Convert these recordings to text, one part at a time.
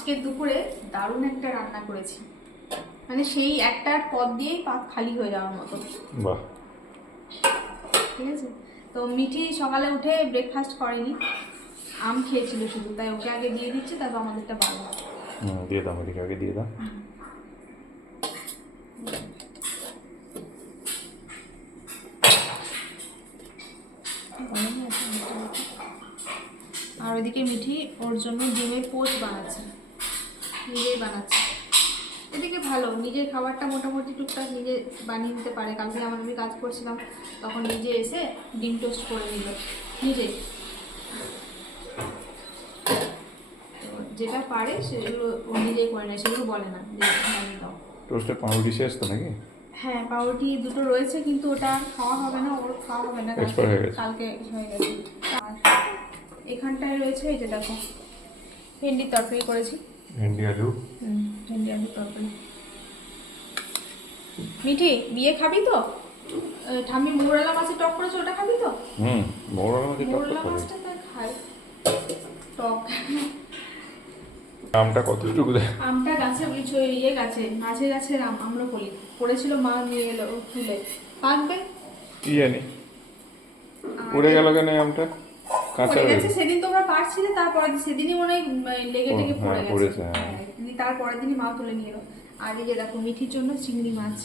আজকে দুপুরে দারুণ একটা রান্না করেছি, মানে সেই একটার পদ দিয়েই পাত খালি হয়ে যাওয়ার মতো। বাহ, ঠিক আছে। তো মিঠি সকালে উঠে ব্রেকফাস্ট করেনি, আম খেয়েছিল শুধু, তাই ওকে আগে দিয়ে দিচ্ছি, তারপর আমাদেরটা বাড়বো। দিয়ে দাও, ওদিকে আগে দিয়ে দাও। আর ওইদিকে মিঠি ওর জন্য ডিমের পোচ বানাচ্ছে, নিজেই বানাচ্ছে। এদিকে ভালো, নিজের খাবারটা মোটামুটি টুকটাক নিজে বানিয়ে নিতে পারে। কালকে আমি কাজ করছিলাম, তখন নিজে এসে ডিম টোস্ট করে নিল নিজে। যেটা পারে সেগুলো ও নিজেই করে নেয়, সেগুলো বলে না যে বানিয়ে দাও। টোস্টে পাউরুটি শেষ তো নাকি? হ্যাঁ, পাউরুটি দুটো রয়েছে, কিন্তু ওটা খাওয়া হবে না, ওর খাওয়া হবে না, কালকে হয়ে গেছে। আর এখানটায় রয়েছে এই যে দেখো, ভেন্ডির তরকারি করেছি। ভেন্ডি আলু? ভেন্ডি আলু তরকারি। মিঠি, বিয়ে খাবি তো? ঠাম্মি মৌরলা মাছের টক করেছে, ওটা খাবি তো? মৌরলা মাছের টক মৌরলা মাছটা তো খাই, টক। আমটা কতটুকু দেয়? আমটা গাছে ইয়ে গাছে, মাঝে গাছের আম, আম্রপলি পড়েছিল, মা নিয়ে এলো তুলে। পাকবে কি জানি, উড়ে গেল কেন আমটা? কাঁচা পড়ে হয়ে গেছে সেদিন, তোমরা পারছিলে, তারপরে সেদিনই মনে হয় লেগে টেগে পড়ে গেছে। তারপরের দিনই মা তুলে নিয়ে এলো। আর এই যে দেখো, মিঠির জন্য চিংড়ি মাছ।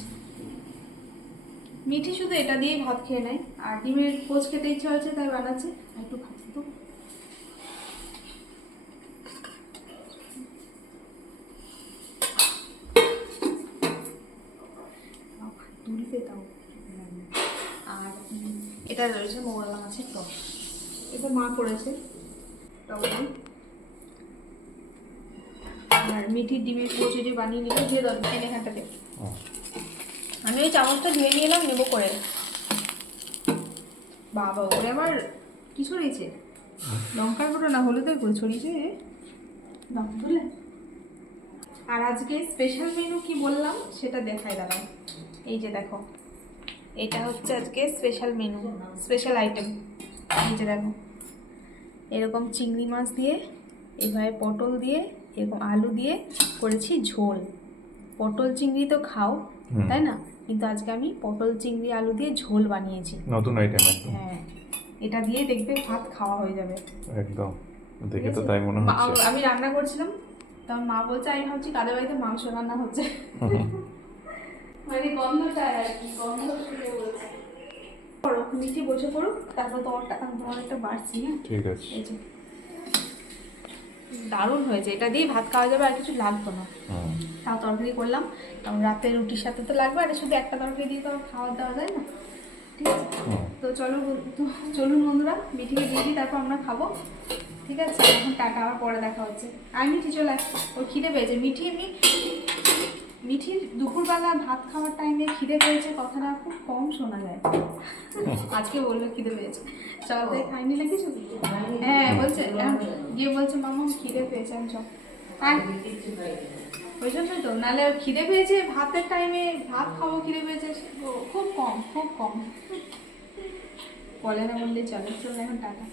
মিঠি শুধু এটা দিয়েই ভাত খেয়ে নেয়, আর ডিমের পোচ খেতে ইচ্ছা হয়েছে তাই বানাচ্ছে। আর একটু ভাত তো তুলতে দাও। আর এটা রয়েছে মৌরলা মাছের টক, এটা মা করেছে টক দিয়ে। আর মিঠির ডিমের কচুরি বানিয়ে নিলে দিয়ে দাও এখানটাতে। আমি ওই চামচটা ধুয়ে নিয়ে এলাম, নেবো করে। বাবা, ওরে আবার কি ছড়িয়েছে? লঙ্কার গুঁড়ো না হলুদের গুঁড়ো ছড়িয়েছে, দাম তুলে। আর আজকে স্পেশাল মেনু কি বললাম সেটা দেখাই দাঁড়াও। এই যে দেখো, এটা হচ্ছে আজকে স্পেশাল মেনু, স্পেশাল আইটেম। এই যে দেখো, এরকম চিংড়ি মাছ দিয়ে, এভাবে পটল দিয়ে, এরকম আলু দিয়ে করেছি ঝোল। পটল চিংড়ি তো খাও, তাই না? কিন্তু আজকে আমি পটল চিংড়ি আলু দিয়ে ঝোল বানিয়েছি, নতুন আইটেম। হ্যাঁ, এটা দিয়ে দেখবে ভাত খাওয়া হয়ে যাবে একদম, দেখে তো তাই মনে হচ্ছে। আমি রান্না করছিলাম, তখন মা বলছে, আমি ভাবছি কাদের বাড়িতে মাংস রান্না হচ্ছে। মানে গন্ধটা আর কি, গন্ধ শুনে বলছে। পড়ো, নিচে বসে পড়ো, তারপর তোমার একটা বাড়ছি। হ্যাঁ, ঠিক আছে। এই যে দারুণ হয়েছে, এটা দিয়ে ভাত খাওয়া যাবে, আর কিছু লাগতো না। তাও তরকারি করলাম, কারণ রাতে রুটির সাথে তো লাগবে, আর শুধু একটা তরকারি দিয়ে তো খাওয়া দাওয়া যায় না। ঠিক আছে, তো চলুন বন্ধুরা, মিঠিকে দিয়ে দিই, তারপর আমরা খাবো। ঠিক আছে, এখন টাটা, আবার পরে দেখা হচ্ছে। আর মিঠি চলে আস, ওর খিদে পেয়েছে। মিঠির দুপুরবেলা ভাত খাওয়ার টাইমে খিদে পেয়েছে কথাটা খুব কম শোনা যায়। আজকে বললো খিদে পেয়েছে, চল তাই খাইনি না কিছু। হ্যাঁ বলছে, গিয়ে বলছে মামা খিদে পেয়েছে, আমি চল। আর ওই জন্যই তো, নাহলে ওর খিদে পেয়েছে ভাতের টাইমে, ভাত খাবো খিদে পেয়েছে, খুব কম, খুব কম বলে না, বললেই চলে। চল এখন টাটা।